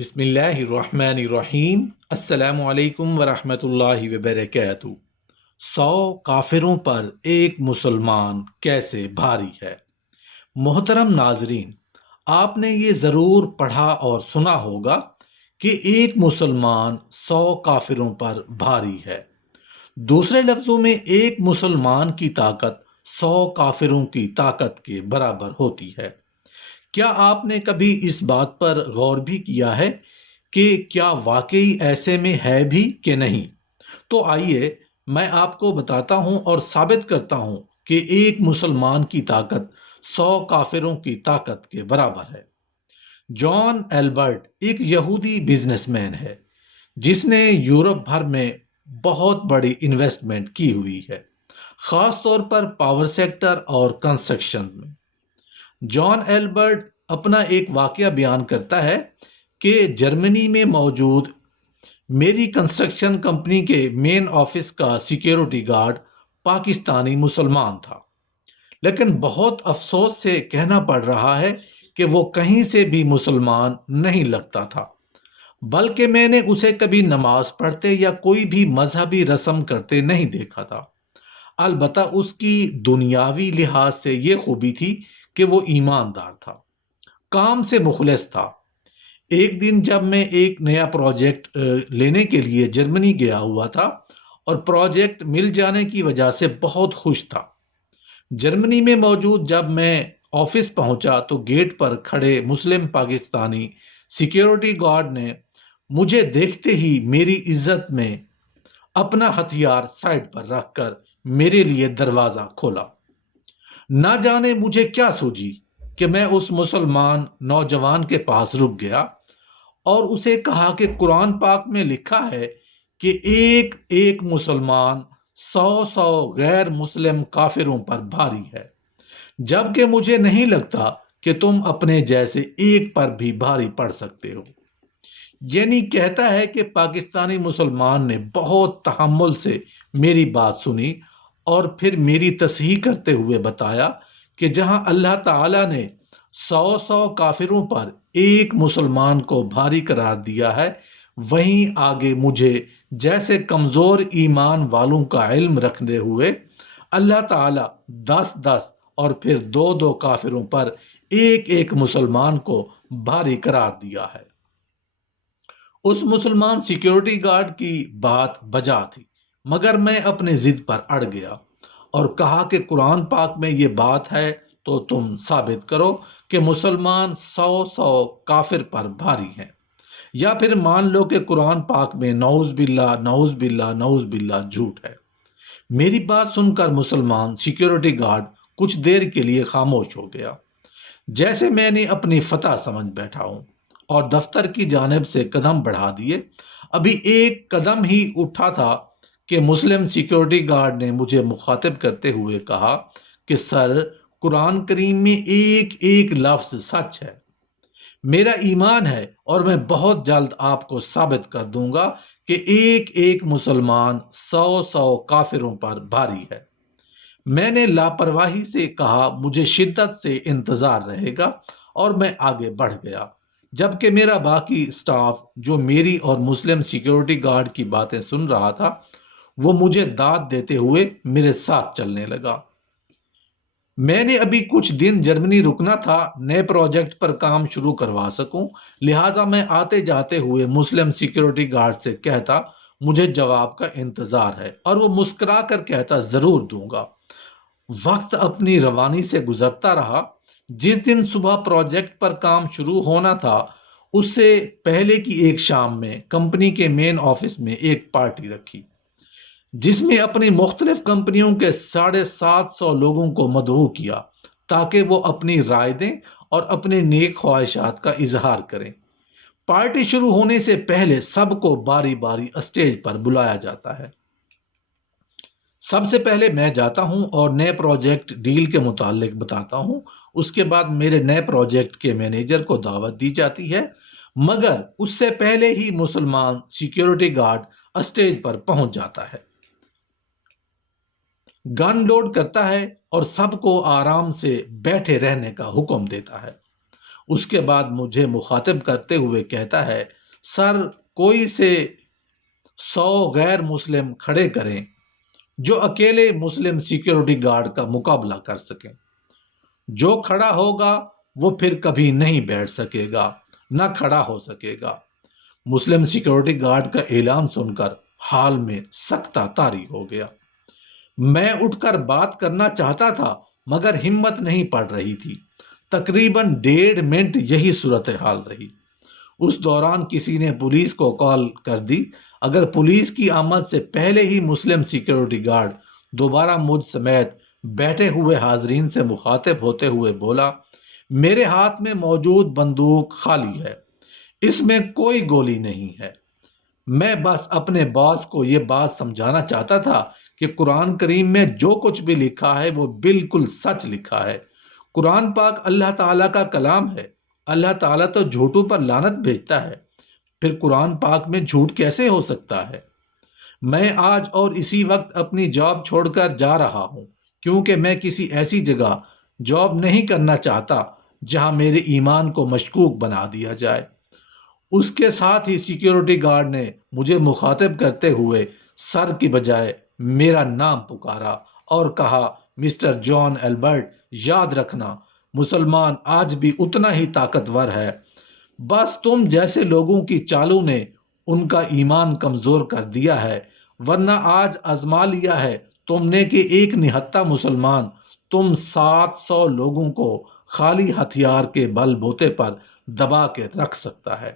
بسم اللہ الرحمن الرحیم۔ السلام علیکم ورحمۃ اللہ وبرکاتہ۔ 100 کافروں پر ایک مسلمان کیسے بھاری ہے؟ محترم ناظرین، آپ نے یہ ضرور پڑھا اور سنا ہوگا کہ ایک مسلمان 100 کافروں پر بھاری ہے۔ دوسرے لفظوں میں ایک مسلمان کی طاقت 100 کافروں کی طاقت کے برابر ہوتی ہے۔ کیا آپ نے کبھی اس بات پر غور بھی کیا ہے کہ کیا واقعی ایسے میں ہے بھی کہ نہیں؟ تو آئیے میں آپ کو بتاتا ہوں اور ثابت کرتا ہوں کہ ایک مسلمان کی طاقت 100 کافروں کی طاقت کے برابر ہے۔ جان ایلبرٹ ایک یہودی بزنس مین ہے جس نے یورپ بھر میں بہت بڑی انویسٹمنٹ کی ہوئی ہے، خاص طور پر پاور سیکٹر اور کنسٹرکشن میں۔ جان ایلبرٹ اپنا ایک واقعہ بیان کرتا ہے کہ جرمنی میں موجود میری کنسٹرکشن کمپنی کے مین آفس کا سیکیورٹی گارڈ پاکستانی مسلمان تھا، لیکن بہت افسوس سے کہنا پڑ رہا ہے کہ وہ کہیں سے بھی مسلمان نہیں لگتا تھا، بلکہ میں نے اسے کبھی نماز پڑھتے یا کوئی بھی مذہبی رسم کرتے نہیں دیکھا تھا۔ البتہ اس کی دنیاوی لحاظ سے یہ خوبی تھی کہ وہ ایماندار تھا، کام سے مخلص تھا۔ ایک دن جب میں ایک نیا پروجیکٹ لینے کے لیے جرمنی گیا ہوا تھا اور پروجیکٹ مل جانے کی وجہ سے بہت خوش تھا، جرمنی میں موجود جب میں آفس پہنچا تو گیٹ پر کھڑے مسلم پاکستانی سیکیورٹی گارڈ نے مجھے دیکھتے ہی میری عزت میں اپنا ہتھیار سائڈ پر رکھ کر میرے لیے دروازہ کھولا۔ نہ جانے مجھے کیا سوجی کہ میں اس مسلمان نوجوان کے پاس رک گیا اور اسے کہا کہ قرآن پاک میں لکھا ہے کہ ایک ایک مسلمان 100 غیر مسلم کافروں پر بھاری ہے، جبکہ مجھے نہیں لگتا کہ تم اپنے جیسے ایک پر بھی بھاری پڑ سکتے ہو۔ یعنی کہتا ہے کہ پاکستانی مسلمان نے بہت تحمل سے میری بات سنی اور پھر میری تصحیح کرتے ہوئے بتایا کہ جہاں اللہ تعالیٰ نے 100 کافروں پر ایک مسلمان کو بھاری قرار دیا ہے، وہیں آگے مجھے جیسے کمزور ایمان والوں کا علم رکھتے ہوئے اللہ تعالیٰ 10 اور پھر 2 کافروں پر ایک ایک مسلمان کو بھاری قرار دیا ہے۔ اس مسلمان سیکیورٹی گارڈ کی بات بجا تھی، مگر میں اپنے ضد پر اڑ گیا اور کہا کہ قرآن پاک میں یہ بات ہے تو تم ثابت کرو کہ مسلمان 100 کافر پر بھاری ہیں، یا پھر مان لو کہ قرآن پاک میں نعوذ باللہ نعوذ باللہ نعوذ باللہ جھوٹ ہے۔ میری بات سن کر مسلمان سیکیورٹی گارڈ کچھ دیر کے لیے خاموش ہو گیا، جیسے میں نے اپنی فتح سمجھ بیٹھا ہوں، اور دفتر کی جانب سے قدم بڑھا دیے۔ ابھی ایک قدم ہی اٹھا تھا کہ مسلم سیکیورٹی گارڈ نے مجھے مخاطب کرتے ہوئے کہا کہ سر، قرآن کریم میں ایک ایک لفظ سچ ہے، میرا ایمان ہے اور میں بہت جلد آپ کو ثابت کر دوں گا کہ ایک ایک مسلمان 100 کافروں پر بھاری ہے۔ میں نے لاپرواہی سے کہا مجھے شدت سے انتظار رہے گا، اور میں آگے بڑھ گیا، جبکہ میرا باقی سٹاف جو میری اور مسلم سیکیورٹی گارڈ کی باتیں سن رہا تھا وہ مجھے داد دیتے ہوئے میرے ساتھ چلنے لگا۔ میں نے ابھی کچھ دن جرمنی رکنا تھا نئے پروجیکٹ پر کام شروع کروا سکوں، لہٰذا میں آتے جاتے ہوئے مسلم سیکیورٹی گارڈ سے کہتا مجھے جواب کا انتظار ہے، اور وہ مسکرا کر کہتا ضرور دوں گا۔ وقت اپنی روانی سے گزرتا رہا۔ جس دن صبح پروجیکٹ پر کام شروع ہونا تھا اس سے پہلے کی ایک شام میں کمپنی کے مین آفس میں ایک پارٹی رکھی، جس میں اپنی مختلف کمپنیوں کے 750 لوگوں کو مدعو کیا تاکہ وہ اپنی رائے دیں اور اپنے نیک خواہشات کا اظہار کریں۔ پارٹی شروع ہونے سے پہلے سب کو باری باری اسٹیج پر بلایا جاتا ہے۔ سب سے پہلے میں جاتا ہوں اور نئے پروجیکٹ ڈیل کے متعلق بتاتا ہوں، اس کے بعد میرے نئے پروجیکٹ کے مینیجر کو دعوت دی جاتی ہے، مگر اس سے پہلے ہی مسلمان سیکیورٹی گارڈ اسٹیج پر پہنچ جاتا ہے، گن لوڈ کرتا ہے اور سب کو آرام سے بیٹھے رہنے کا حکم دیتا ہے۔ اس کے بعد مجھے مخاطب کرتے ہوئے کہتا ہے، سر کوئی سے 100 غیر مسلم کھڑے کریں جو اکیلے مسلم سیکیورٹی گارڈ کا مقابلہ کر سکیں۔ جو کھڑا ہوگا وہ پھر کبھی نہیں بیٹھ سکے گا، نہ کھڑا ہو سکے گا۔ مسلم سیکیورٹی گارڈ کا اعلان سن کر حال میں سکتہ طاری ہو گیا۔ میں اٹھ کر بات کرنا چاہتا تھا مگر ہمت نہیں پڑ رہی تھی۔ تقریباً 1.5 منٹ یہی صورتحال رہی۔ اس دوران کسی نے پولیس کو کال کر دی۔ اگر پولیس کی آمد سے پہلے ہی مسلم سیکیورٹی گارڈ دوبارہ مجھ سمیت بیٹھے ہوئے حاضرین سے مخاطب ہوتے ہوئے بولا، میرے ہاتھ میں موجود بندوق خالی ہے، اس میں کوئی گولی نہیں ہے۔ میں بس اپنے باس کو یہ بات سمجھانا چاہتا تھا کہ قرآن کریم میں جو کچھ بھی لکھا ہے وہ بالکل سچ لکھا ہے۔ قرآن پاک اللہ تعالیٰ کا کلام ہے۔ اللہ تعالیٰ تو جھوٹوں پر لعنت بھیجتا ہے، پھر قرآن پاک میں جھوٹ کیسے ہو سکتا ہے؟ میں آج اور اسی وقت اپنی جاب چھوڑ کر جا رہا ہوں، کیونکہ میں کسی ایسی جگہ جاب نہیں کرنا چاہتا جہاں میرے ایمان کو مشکوک بنا دیا جائے۔ اس کے ساتھ ہی سیکیورٹی گارڈ نے مجھے مخاطب کرتے ہوئے سر کی بجائے میرا نام پکارا اور کہا، مسٹر جان البرٹ، یاد رکھنا مسلمان آج بھی اتنا ہی طاقتور ہے، بس تم جیسے لوگوں کی چالوں نے ان کا ایمان کمزور کر دیا ہے، ورنہ آج آزما لیا ہے تم نے کہ ایک نہتہ مسلمان تم 700 لوگوں کو خالی ہتھیار کے بل بوتے پر دبا کے رکھ سکتا ہے۔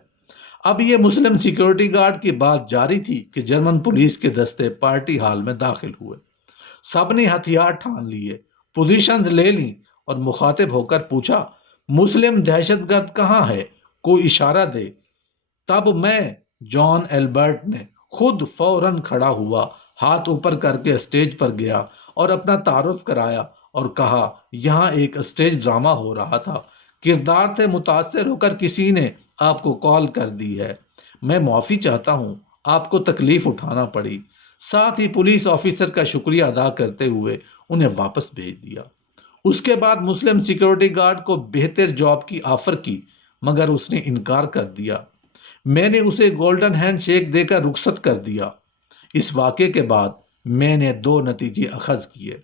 اب یہ مسلم سیکیورٹی گارڈ کی بات جاری تھی کہ جرمن پولیس کے دستے پارٹی ہال میں داخل ہوئے۔ سب نے ہتھیار ٹھان لیے، پوزیشنز لے لیں اور مخاطب ہو کر پوچھا، مسلم دہشت گرد کہاں ہے؟ کوئی اشارہ دے۔ تب میں جان البرٹ نے خود فوراً کھڑا ہوا، ہاتھ اوپر کر کے اسٹیج پر گیا اور اپنا تعارف کرایا اور کہا، یہاں ایک اسٹیج ڈرامہ ہو رہا تھا، کردار سے متاثر ہو کر کسی نے آپ کو کال کر دی ہے، میں معافی چاہتا ہوں آپ کو تکلیف اٹھانا پڑی۔ ساتھ ہی پولیس آفیسر کا شکریہ ادا کرتے ہوئے انہیں واپس بھیج دیا۔ اس کے بعد مسلم سیکیورٹی گارڈ کو بہتر جاب کی آفر کی مگر اس نے انکار کر دیا۔ میں نے اسے گولڈن ہینڈ شیک دے کر رخصت کر دیا۔ اس واقعے کے بعد میں نے 2 نتیجے اخذ کیے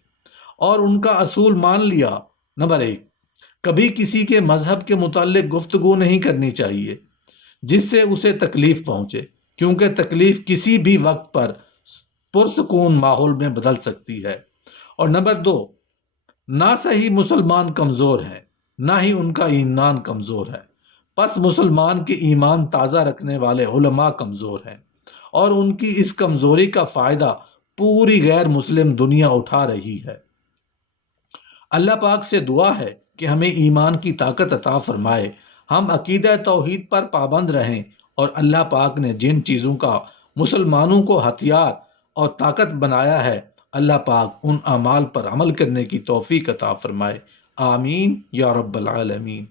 اور ان کا اصول مان لیا۔ نمبر 1، کبھی کسی کے مذہب کے متعلق گفتگو نہیں کرنی چاہیے جس سے اسے تکلیف پہنچے، کیونکہ تکلیف کسی بھی وقت پر پرسکون ماحول میں بدل سکتی ہے۔ اور نمبر 2، نہ صحیح مسلمان کمزور ہیں نہ ہی ان کا ایمان کمزور ہے، پس مسلمان کے ایمان تازہ رکھنے والے علماء کمزور ہیں اور ان کی اس کمزوری کا فائدہ پوری غیر مسلم دنیا اٹھا رہی ہے۔ اللہ پاک سے دعا ہے کہ ہمیں ایمان کی طاقت عطا فرمائے، ہم عقیدہ توحید پر پابند رہیں اور اللہ پاک نے جن چیزوں کا مسلمانوں کو ہتھیار اور طاقت بنایا ہے، اللہ پاک ان اعمال پر عمل کرنے کی توفیق عطا فرمائے۔ آمین یا رب العالمین۔